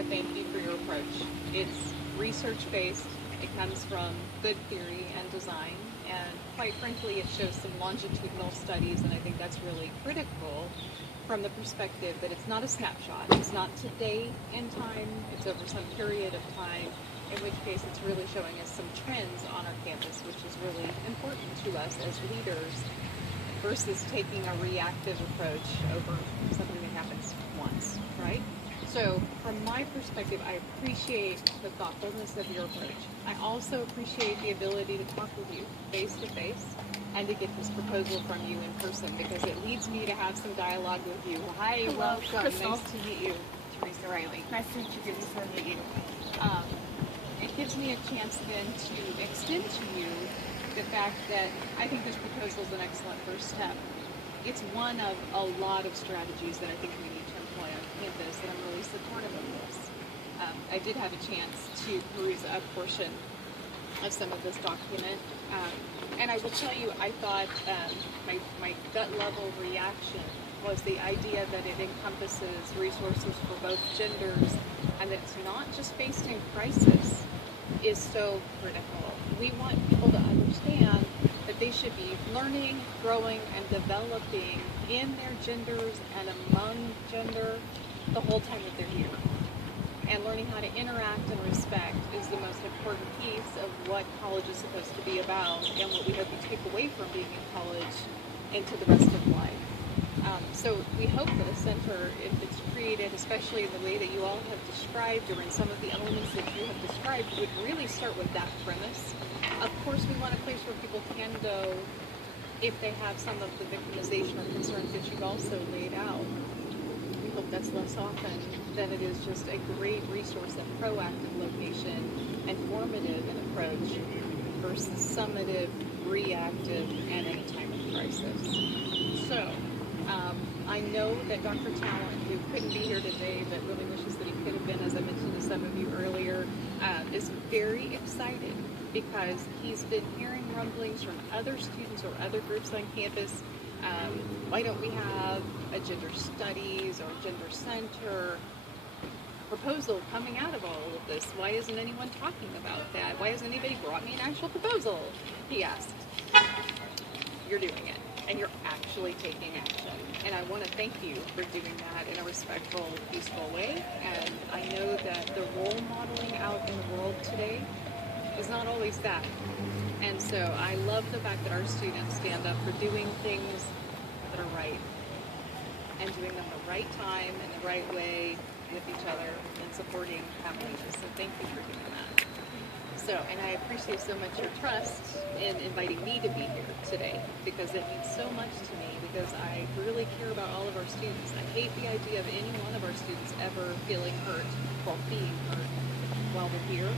want to thank you for your approach. It's research-based, it comes from good theory and design, and quite frankly, it shows some longitudinal studies, and I think that's really critical from the perspective that it's not a snapshot. It's not today in time, it's over some period of time, in which case it's really showing us some trends on our campus, which is really important to us as leaders, versus taking a reactive approach over something that happens once, right? So from my perspective, I appreciate the thoughtfulness of your approach. I also appreciate the ability to talk with you face to face and to get this proposal from you in person, because it leads me to have some dialogue with you. Hi, hello, welcome. Crystal. Nice to meet you. Teresa Riley. Nice to introduce you. Nice to meet you. It gives me a chance then to extend to you the fact that I think this proposal is an excellent first step. It's one of a lot of strategies that I think we need to employ on campus, and I'm really supportive of this. I did have a chance to peruse a portion of some of this document, and I will tell you, I thought my gut level reaction was the idea that it encompasses resources for both genders, and that it's not just based in crisis is so critical. We want people to understand that they should be learning, growing, and developing in their genders and among gender the whole time that they're here. And learning how to interact and respect is the most important piece of what college is supposed to be about, and what we hope you take away from being in college into the rest of life. So we hope that a center, if it's created, especially in the way that you all have described, or in some of the elements that you have described, would really start with that premise. Of course, we want a place where people can go if they have some of the victimization or concerns that you've also laid out. We hope that's less often than it is just a great resource, a proactive location, and formative in approach versus summative, reactive, and in a time of crisis. So, I know that Dr. Talent, who couldn't be here today but really wishes that he could have been, as I mentioned to some of you earlier, is very excited because he's been hearing rumblings from other students or other groups on campus. Why don't we have a gender studies or gender center proposal coming out of all of this? Why isn't anyone talking about that? Why hasn't anybody brought me an actual proposal? He asked. You're doing it, and you're actually taking action. And I want to thank you for doing that in a respectful, peaceful way. And I know that the role modeling out in the world today is not always that. And so I love the fact that our students stand up for doing things that are right, and doing them the right time and the right way with each other, and supporting families. So thank you for doing that. So, and I appreciate so much your trust in inviting me to be here today, because it means so much to me, because I really care about all of our students. I hate the idea of any one of our students ever feeling hurt while being hurt while they're here,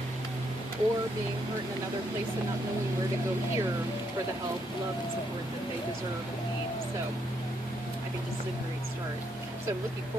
or being hurt in another place and not knowing where to go here for the help, love, and support that they deserve and need. So I think this is a great start. So I'm looking forward